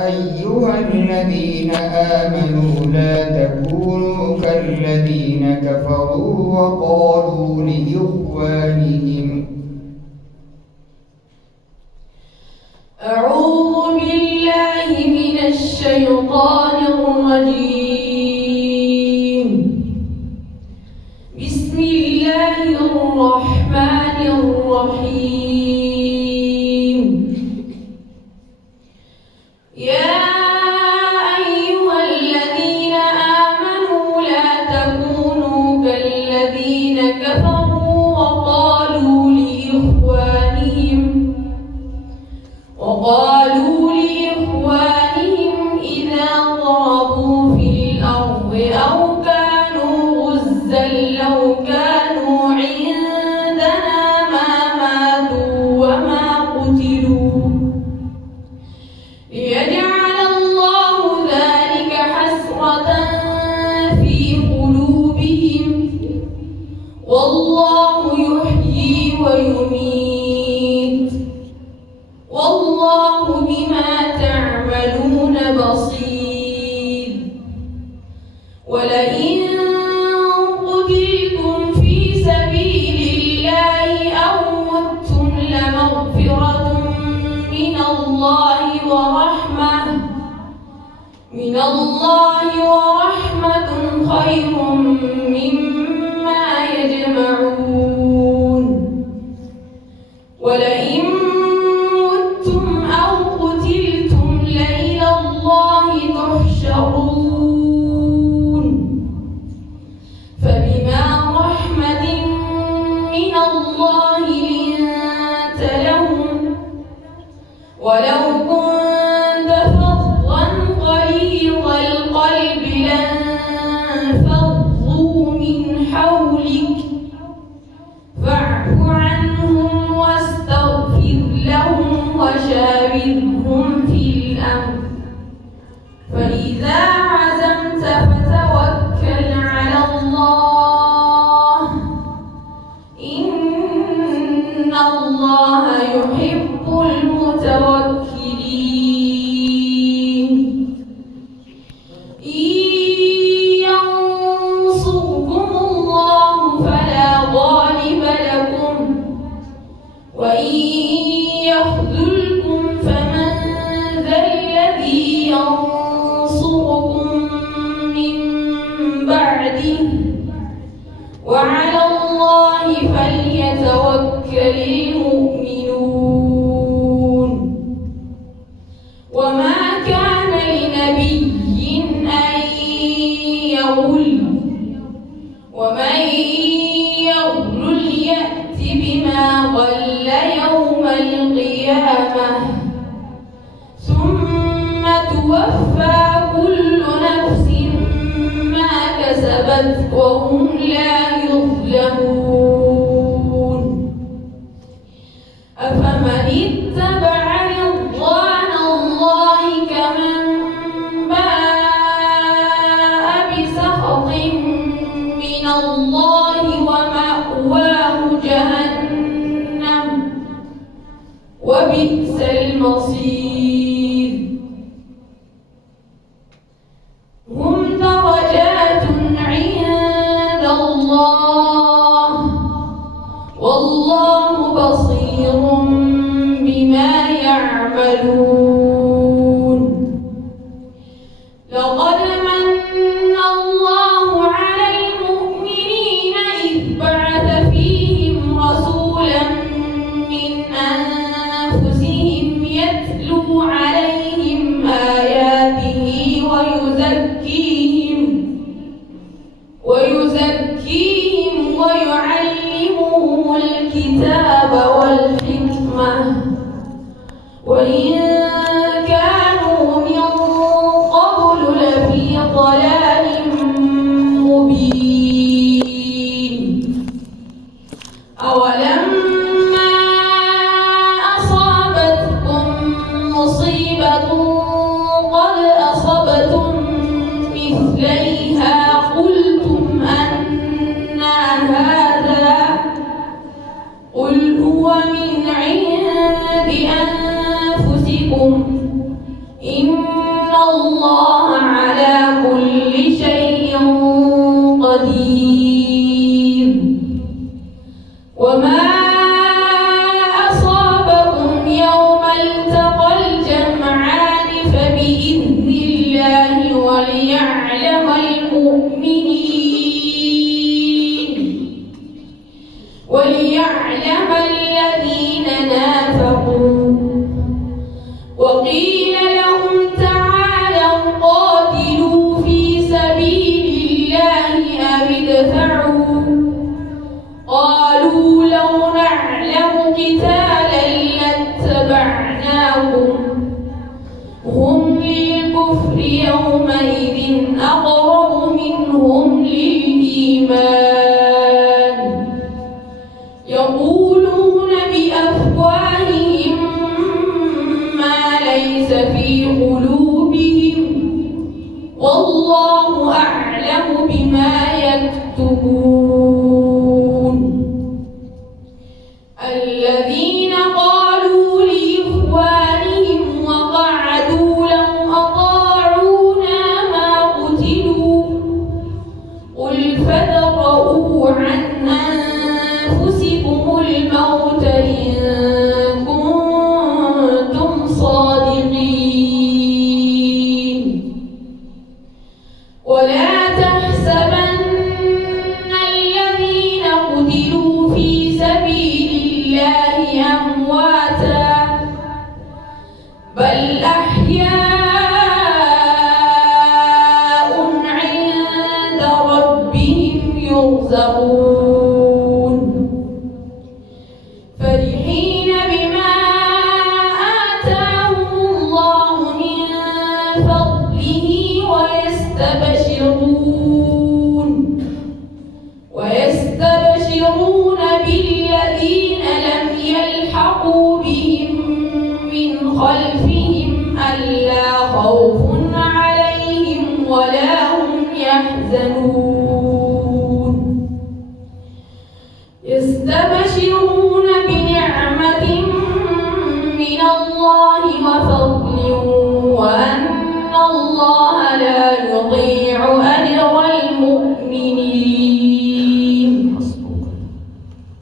أيها الذين آمنوا لا تكونوا كالذين كفروا وقالوا لإخوانهم أعوذ بالله من الشيطان الرجيم. بسم الله الرحمن الرحيم. يا أيها الذين آمنوا لا تكونوا كالذين كفروا وقالوا لإخوانهم إذا ضربوا في الأرض أو كانوا غزا لو كانوا عندنا ما ماتوا وما قتلوا ليجعل الله ذلك حسرة في قلوبهم والله يحيي ويميت والله بما تعملون بصير. ولئن قتلتم في سبيل الله أو متم لمغفرة من الله ورحمة خير مما يجمعون. ولئن متم أو قتلتم لإلى الله تحشرون. فبما رحمة من الله لنت لهم ولو كنت فظا غليظ القلب لانفضوا من حولك فاعف عنهم واستغفر لهم وشاورهم في الأمر فإذا عزمت فتوكل على الله إن الله يحب المتوكلين. إن ينصركم الله فلا غالب لكم وإن يخذلكم فمن ذا الذي ينصركم من بعده وعلى الله فليتوكل المؤمنون. وما كان لنبي أن يغل ومن يغل يأت بما غل يوم القيامة ثم توفى كل نفس ما كسبت وهم لا يظلمون. أفمن اتبع رضوان الله كمن باء بسخط من الله ومأواه جهنم وبئس المصير. هم درجات عند الله والله بصير بما يعملون. لقد من الله على المؤمنين إذ بعث فيهم رسولا من أنفسهم يتلو عليهم آياته ويزكيهم ويعلمهم الكتاب والحكمة وإن كانوا من قبل لفي ضلال مبين. أولما أصابتكم مصيبة قد أصبتم مثليها قلتم أنى هذا قل هو من عند أنفسكم إن الله على كل شيء قدير وما أصابكم يوم التقى الجمعان فبإذن الله وليعلم الذين نافقوا وقيل لهم تعالوا قاتلوا في سبيل الله أو ادفعوا قالوا لو نعلم قتالا لاتبعناكم هم للكفر يومئذ أقرب منهم للإيمان يقولون بأفواههم ما ليس في قلوبهم والله أعلم بما يكتمون الذين قالوا لإخوانهم وقعدوا لو أطاعونا ما قتلوا قل فادرءوا عن أنفسكم الموت إن كنتم صادقين ولا تحسبن الذين قتلوا في سبيل الله أمواتا بل أحياء عند ربهم يرزقون فرحين بما آتاهم الله من فضله ويستبشرون بالذين لم يلحقوا بهم من خلفهم ألا خوف عليهم ولا هم يحزنون يستبشرون بنعمة من الله وفضل وأن الله لا